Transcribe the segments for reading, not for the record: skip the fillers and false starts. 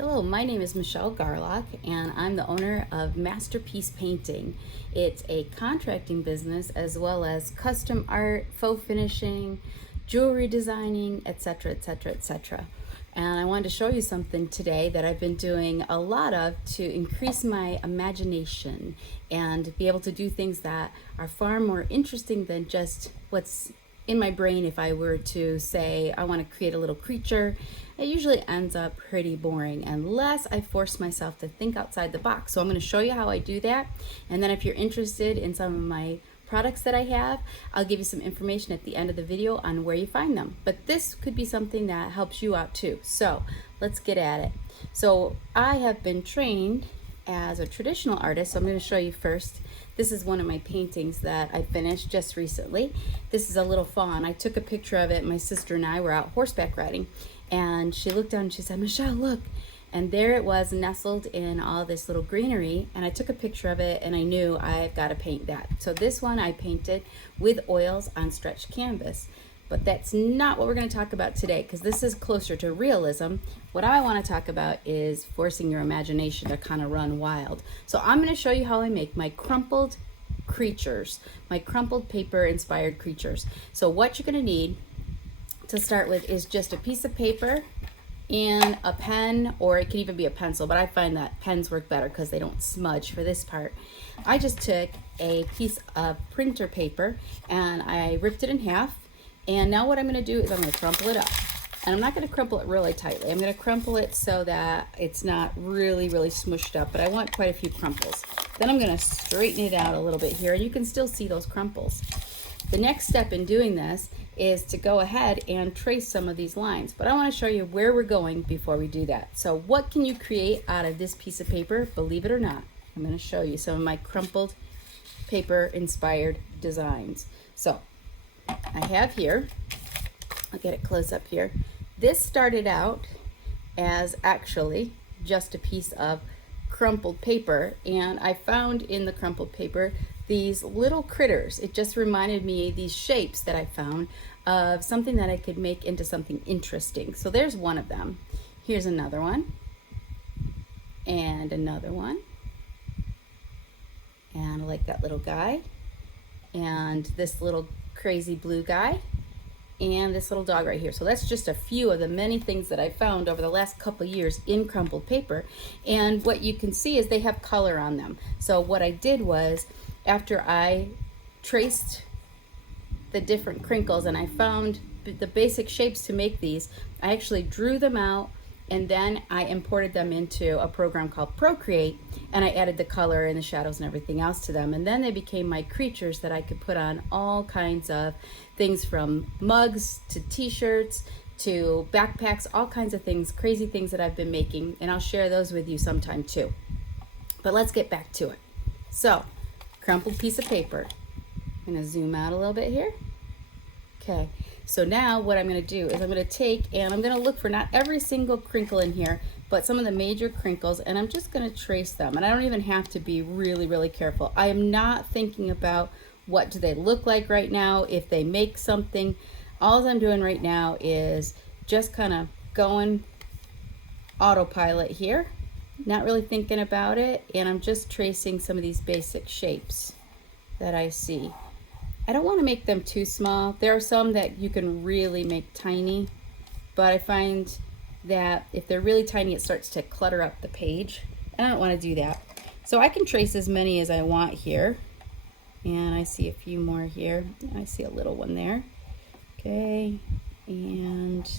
Hello, my name is Michelle Garlock, and I'm the owner of Masterpiece Painting. It's a contracting business as well as custom art, faux finishing, jewelry designing, etc., etc., etc. And I wanted to show you something today that I've been doing a lot of to increase my imagination and be able to do things that are far more interesting than just what's in my brain. If I were to say I want to create a little creature, it usually ends up pretty boring unless I force myself to think outside the box. So I'm going to show you how I do that, and then if you're interested in some of my products that I have, I'll give you some information at the end of the video on where you find them. But this could be something that helps you out too. So let's get at it. So I have been trained as a traditional artist, so I'm going to show you first. This is one of my paintings that I finished just recently. This is a little fawn. I took a picture of it. My sister and I were out horseback riding, and she looked down and she said, "Michelle, look." And there it was, nestled in all this little greenery, and I took a picture of it and I knew I've got to paint that. So this one I painted with oils on stretched canvas. But that's not what we're going to talk about today, because this is closer to realism. What I want to talk about is forcing your imagination to kind of run wild. So I'm going to show you how I make my crumpled creatures, my crumpled paper inspired creatures. So what you're going to need to start with is just a piece of paper and a pen, or it can even be a pencil, but I find that pens work better because they don't smudge for this part. I just took a piece of printer paper and I ripped it in half. And now what I'm going to do is I'm going to crumple it up. And I'm not going to crumple it really tightly. I'm going to crumple it so that it's not really smushed up, but I want quite a few crumples. Then I'm going to straighten it out a little bit here, and you can still see those crumples. The next step in doing this is to go ahead and trace some of these lines, but I want to show you where we're going before we do that. So what can you create out of this piece of paper? Believe it or not, I'm going to show you some of my crumpled paper inspired designs. So I have here, I'll get it close up here. This started out as actually just a piece of crumpled paper, and I found in the crumpled paper these little critters. It just reminded me of these shapes that I found of something that I could make into something interesting. So there's one of them. Here's another one, and another one, and I like that little guy, and this little crazy blue guy, and this little dog right here. So that's just a few of the many things that I found over the last couple years in crumpled paper. And what you can see is they have color on them. So what I did was, after I traced the different crinkles and I found the basic shapes to make these, I actually drew them out, and then I imported them into a program called Procreate, and I added the color and the shadows and everything else to them. And then they became my creatures that I could put on all kinds of things, from mugs to t-shirts to backpacks, all kinds of things, crazy things that I've been making, and I'll share those with you sometime too. But let's get back to it. So, crumpled piece of paper. I'm gonna zoom out a little bit here. Okay. So now what I'm going to do is I'm going to take and I'm going to look for not every single crinkle in here, but some of the major crinkles, and I'm just going to trace them. And I don't even have to be really careful. I am not thinking about what do they look like right now, if they make something. All I'm doing right now is just kind of going autopilot here, not really thinking about it, and I'm just tracing some of these basic shapes that I see. I don't want to make them too small. There are some that you can really make tiny, but I find that if they're really tiny, it starts to clutter up the page, and I don't want to do that. So I can trace as many as I want here, and I see a few more here. I see a little one there. Okay, and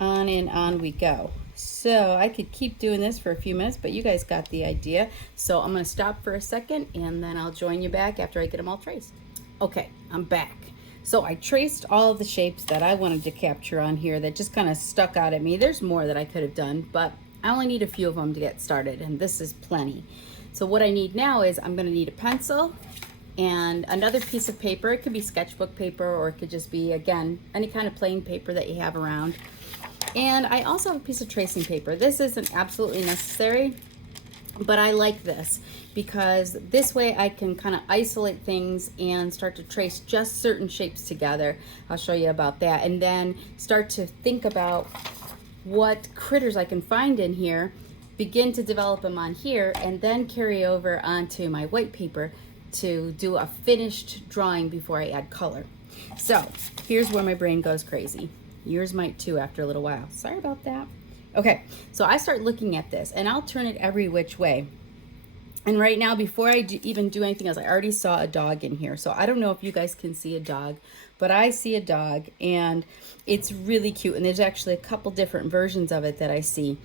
on we go. So I could keep doing this for a few minutes, but you guys got the idea. So I'm going to stop for a second, and then I'll join you back after I get them all traced. Okay, I'm back. So I traced all of the shapes that I wanted to capture on here that just kind of stuck out at me. There's more that I could have done, but I only need a few of them to get started, and this is plenty. So what I need now is I'm going to need a pencil and another piece of paper. It could be sketchbook paper, or it could just be, again, any kind of plain paper that you have around. And I also have a piece of tracing paper. This isn't absolutely necessary, but I like this because this way I can kind of isolate things and start to trace just certain shapes together. I'll show you about that, and then start to think about what critters I can find in here, begin to develop them on here, and then carry over onto my white paper to do a finished drawing before I add color. So here's where my brain goes crazy. Yours might too after a little while. Sorry about that. Okay, so I start looking at this and I'll turn it every which way. And right now, before I even do anything else, I already saw a dog in here. So I don't know if you guys can see a dog, but I see a dog and it's really cute. And there's actually a couple different versions of it that I see.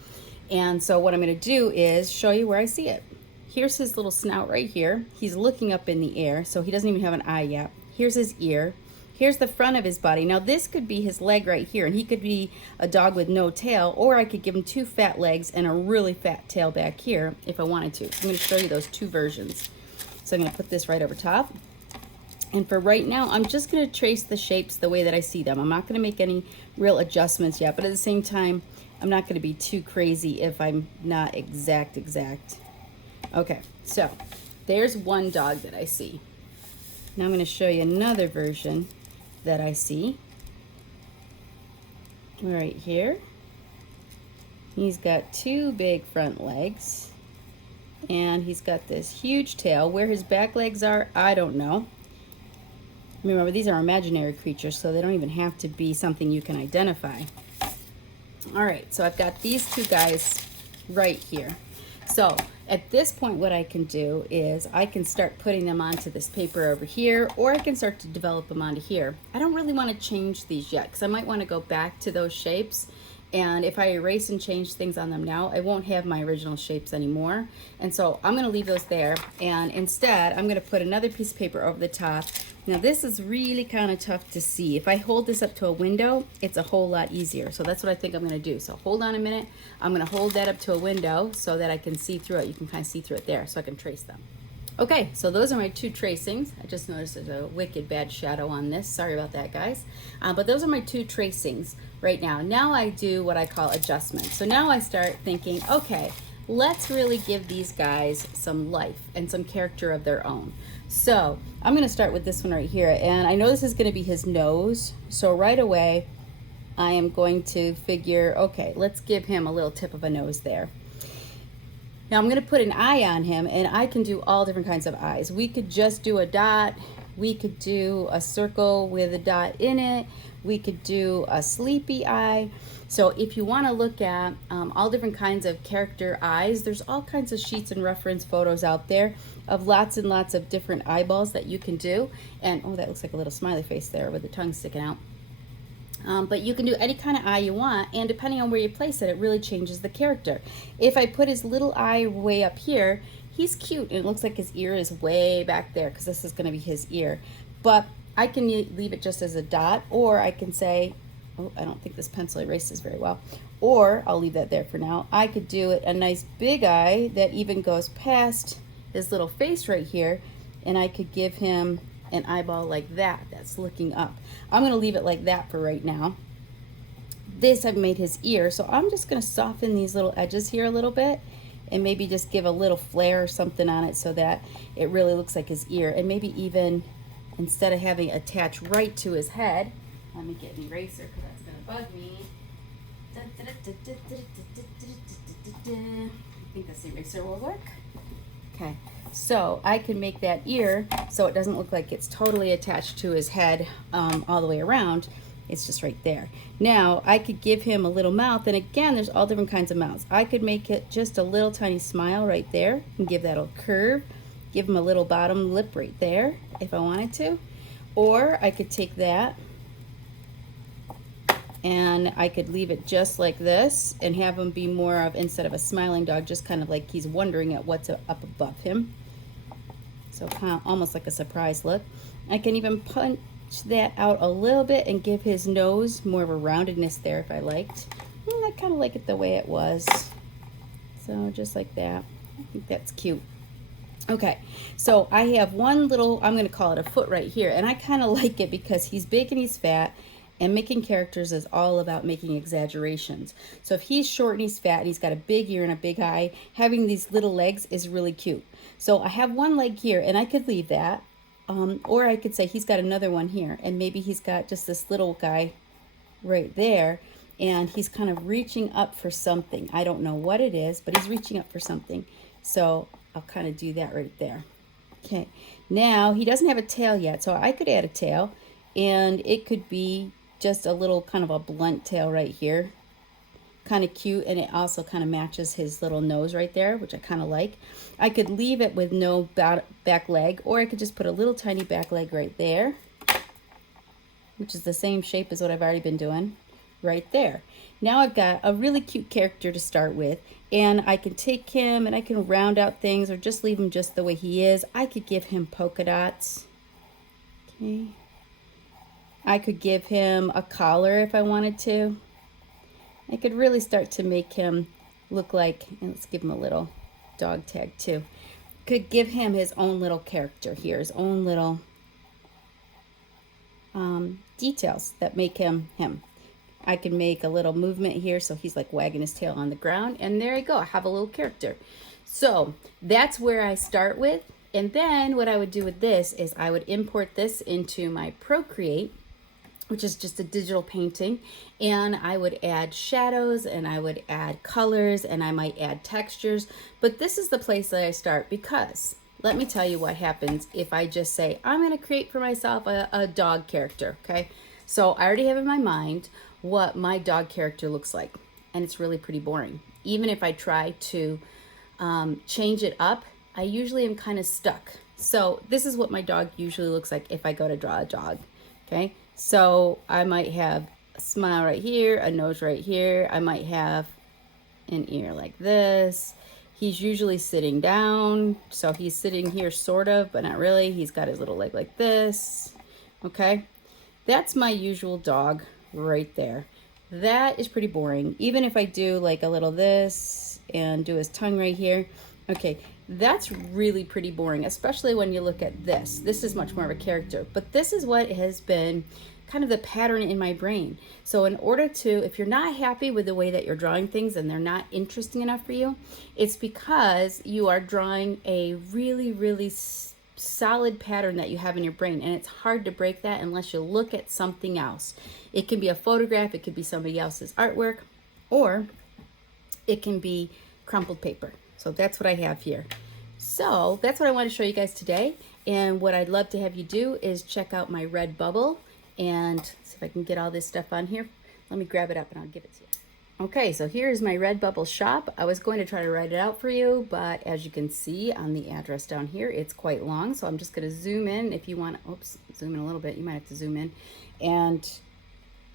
And so what I'm going to do is show you where I see it. Here's his little snout right here. He's looking up in the air, so he doesn't even have an eye yet. Here's his ear. Here's the front of his body. Now this could be his leg right here, and he could be a dog with no tail, or I could give him 2 fat legs and a really fat tail back here if I wanted to. I'm going to show you those 2 versions. So I'm going to put this right over top. And for right now, I'm just going to trace the shapes the way that I see them. I'm not going to make any real adjustments yet, but at the same time, I'm not going to be too crazy if I'm not exact. Okay, so there's one dog that I see. Now I'm going to show you another version that I see right here. He's got 2 big front legs and he's got this huge tail. Where his back legs are, I don't know. Remember, these are imaginary creatures, so they don't even have to be something you can identify. All right, so I've got these 2 guys right here. So at this point, what I can do is I can start putting them onto this paper over here, or I can start to develop them onto here. I don't really want to change these yet because I might want to go back to those shapes. And if I erase and change things on them now, I won't have my original shapes anymore. And so I'm going to leave those there. And instead, I'm going to put another piece of paper over the top. Now this is really kind of tough to see. If I hold this up to a window, it's a whole lot easier. So that's what I think I'm going to do. So hold on a minute. I'm going to hold that up to a window so that I can see through it. You can kind of see through it there so I can trace them. Okay, so those are my 2 tracings. I just noticed there's a wicked bad shadow on this. Sorry about that, guys. But those are my 2 tracings right now. Now I do what I call adjustments. So now I start thinking, okay, let's really give these guys some life and some character of their own. So I'm going to start with this one right here. And I know this is going to be his nose. So right away, I am going to figure, okay, let's give him a little tip of a nose there. Now I'm going to put an eye on him, and I can do all different kinds of eyes. We could just do a dot. We could do a circle with a dot in it. We could do a sleepy eye. So if you want to look at all different kinds of character eyes, there's all kinds of sheets and reference photos out there of lots and lots of different eyeballs that you can do. And oh, that looks like a little smiley face there with the tongue sticking out. But you can do any kind of eye you want, and depending on where you place it, it really changes the character. If I put his little eye way up here, he's cute, and it looks like his ear is way back there because this is going to be his ear. But I can leave it just as a dot, or I can say, oh, I don't think this pencil erases very well, or I'll leave that there for now. I could do it a nice big eye that even goes past his little face right here, and I could give him an eyeball like that that's looking up. I'm going to leave it like that for right now. This I've made his ear, so I'm just going to soften these little edges here a little bit and maybe just give a little flare or something on it so that it really looks like his ear. And maybe even instead of having it attached right to his head, let me get an eraser because that's going to bug me. I think this eraser will work. Okay. So I can make that ear so it doesn't look like it's totally attached to his head all the way around. It's just right there. Now I could give him a little mouth, and again, there's all different kinds of mouths. I could make it just a little tiny smile right there and give that a curve. Give him a little bottom lip right there if I wanted to. Or I could take that and I could leave it just like this and have him be more of, instead of a smiling dog, just kind of like he's wondering at what's up above him. So kind of almost like a surprise look. I can even punch that out a little bit and give his nose more of a roundedness there if I liked. I kind of like it the way it was. So just like that. I think that's cute. Okay, so I have one little, I'm going to call it a foot right here, and I kind of like it because he's big and he's fat, and making characters is all about making exaggerations. So if he's short and he's fat and he's got a big ear and a big eye, having these little legs is really cute. So I have one leg here, and I could leave that, or I could say he's got another one here, and maybe he's got just this little guy right there, and he's kind of reaching up for something. I don't know what it is, but he's reaching up for something. So I'll kind of do that right there. Okay, now he doesn't have a tail yet, so I could add a tail, and it could be just a little kind of a blunt tail right here. Kind of cute, and it also kind of matches his little nose right there, which I kind of like. I could leave it with no back leg, or I could just put a little tiny back leg right there, which is the same shape as what I've already been doing right there. Now I've got a really cute character to start with, and I can take him and I can round out things or just leave him just the way he is. I could give him polka dots. Okay. I could give him a collar if I wanted to. I could really start to make him look like, and let's give him a little dog tag too. Could give him his own little character here, his own little details that make him him. I can make a little movement here so he's like wagging his tail on the ground, and there you go, I have a little character. So that's where I start with, and then what I would do with this is I would import this into my Procreate, which is just a digital painting, and I would add shadows and I would add colors and I might add textures, but this is the place that I start, because let me tell you what happens if I just say I'm going to create for myself a dog character. Okay, so I already have in my mind what my dog character looks like, and it's really pretty boring. Even if I try to change it up, I usually am kind of stuck. So this is what my dog usually looks like if I go to draw a dog. Okay, so I might have a smile right here, a nose right here. I might have an ear like this. He's usually sitting down, so he's sitting here sort of, but not really. He's got his little leg like this. Okay, that's my usual dog right there. That is pretty boring. Even if I do like a little this and do his tongue right here. Okay, that's really pretty boring, especially when you look at this. This is much more of a character, but this is what has been kind of the pattern in my brain. So in order to, if you're not happy with the way that you're drawing things and they're not interesting enough for you, it's because you are drawing a really, really solid pattern that you have in your brain, and it's hard to break that unless you look at something else. It can be a photograph, it could be somebody else's artwork, or it can be crumpled paper. So that's what I have here. So that's what I want to show you guys today, and what I'd love to have you do is check out my Redbubble and see if I can get all this stuff on here. Let me grab it up and I'll give it to you. Okay, so here's my Redbubble shop. I was going to try to write it out for you, but as you can see on the address down here, it's quite long. So I'm just going to zoom in. If you want, oops, zoom in a little bit. You might have to zoom in and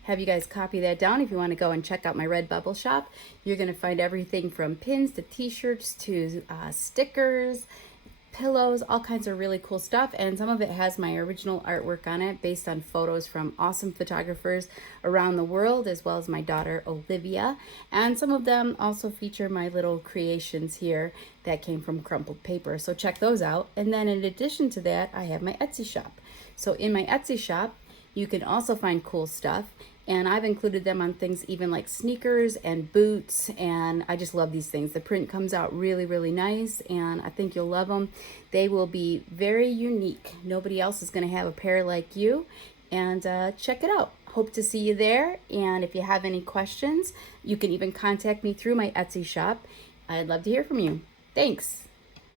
have you guys copy that down. If you want to go and check out my Redbubble shop, you're going to find everything from pins to t-shirts to stickers, pillows, all kinds of really cool stuff, and some of it has my original artwork on it based on photos from awesome photographers around the world, as well as my daughter Olivia, and some of them also feature my little creations here that came from crumpled paper, so check those out. And then in addition to that, I have my Etsy shop. So in my Etsy shop you can also find cool stuff, and I've included them on things even like sneakers and boots, and I just love these things. The print comes out really, really nice, and I think you'll love them. They will be very unique. Nobody else is going to have a pair like you, and check it out. Hope to see you there, and if you have any questions, you can even contact me through my Etsy shop. I'd love to hear from you. Thanks.